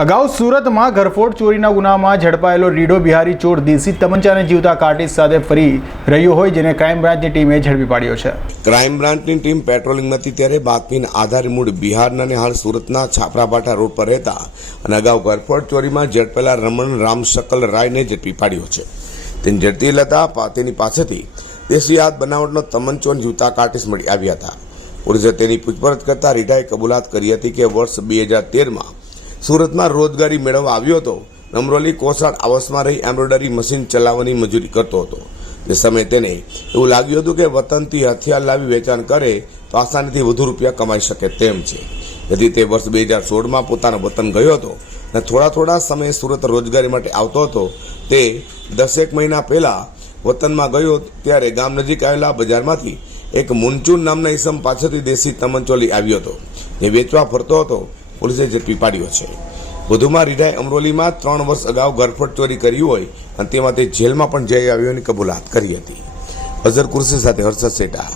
અગાઉ સુરતમાં ઘરફોડ ચોરીના ગુનામાં ઝડપાયેલો રીડો બિહારી ચોર દેશી તમંચાને જીવતા કાર્ટિસ સાથે ફરી રહ્યો હોય જેને ક્રાઇમ બ્રાન્ચની ટીમે ઝડપી પાડ્યો છે. ક્રાઇમ બ્રાન્ચની ટીમ પેટ્રોલિંગમાંથી ત્યારે બાતમીના આધારે મૂળ બિહારના અને હાલ સુરતના છાપરાભાટા રોડ પર રહેતા અને અગાઉ ઘરફોડ ચોરીમાં ઝડપેલા રમણ રામ શકલ રાયને ઝડપી પાડ્યો છે. તેને ઝડપી લેતા તેની પાસેથી દેશી હાથ બનાવટનો તમંચો જીવતા કાર્ટિસ મળી આવ્યા હતા. પોલીસે તેની પૂછપરછ કરતા રીઢાએ કબૂલાત કરી હતી કે વર્ષ બે હજાર તેરમાં સુરતમાં રોજગારી મેળવવા આવ્યો હતો, નમરોલી કોસાળ આવાસમાં રહી એમ્બ્રોઇડરી મશીન ચલાવવાની મજૂરી કરતો હતો. તે સમયે તેને એવું લાગ્યું હતું કે વતનથી હથિયાર લાવી વેચાણ કરે તો આસાનીથી વધુ રૂપિયા કમાઈ શકે તેમ છે. તેથી તે વર્ષ બે હજાર સોળમાં પોતાના વતન ગયો હતો અને થોડા થોડા સમયે સુરત રોજગારી માટે આવતો હતો. તે દસેક મહિના પહેલાં વતનમાં ગયો ત્યારે ગામ નજીક આવેલા બજારમાંથી એક મુનચુન નામના ઈસમ પાછળથી દેશી તમંચોલી આવ્યો હતો. જે વેચવા ફરતો હતો. પોલીસે ઝડપી પાડ્યો છે. વધુમાં રીઢાએ અમરોલીમાં ત્રણ વર્ષ અગાઉ ગરફડ ચોરી કરી હોય અને તેમાં તે જેલમાં પણ જઈ આવ્યોની કબૂલાત કરી હતી. અઝર કુર્સી સાથે હર્ષદ સેટા.